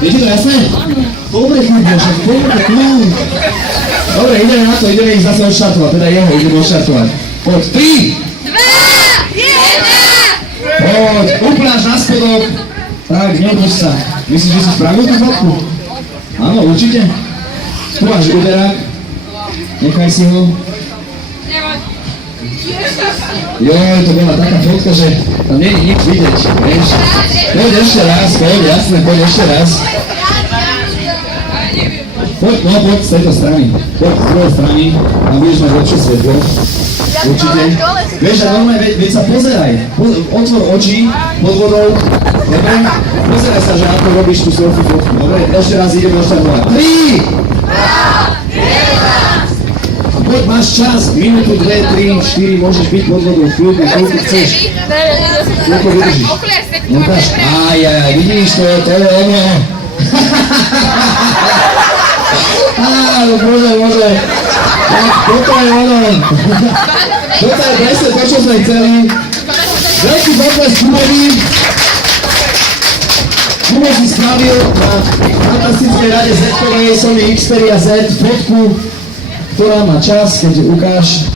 Viete to jasné? Dobre, chudne, však dobre, Dobre, ideme na to, ideme ich zase odštartovať, teda jeho ideme odštartovať. Poď, 3, 2, 1! Poď, upláš na spodok. Tak, neodlož sa. Myslíš, že si spravil tú fotku? Áno, určite. Tu máš úderák. Nechaj si ho. Joj, to bola taká fotka, že tam nie je nič vidieť, vieš. Poď ešte raz, poď, jasné, poď ešte raz. Poď, no poď z tejto strany. Poď z druhej strany a budeš mať lepšie svetlo. Určite. Vieš, a normálne, veď sa pozeraj. Otvor oči pod vodou. Dobre? Pozeraj sa, že ako robíš tú selfie fotku. Dobre? Ešte raz ideme odštartovať. 3! Poď, máš čas. Minútu, 2, 3, 4, môžeš byť pod vodou. Kľudne, koľko chceš. Koľko vydržíš. No dáš. Ajajaj, vidíš, to je ono. Môže. Tak, toto je ono. Toto je presne to, čo sme chceli. Veľký potles Kubovi. Kubo si spravil na fantastickej rade Z-kovej Sony Xperia Z fotku, ktorá má čas, keďže ukáž.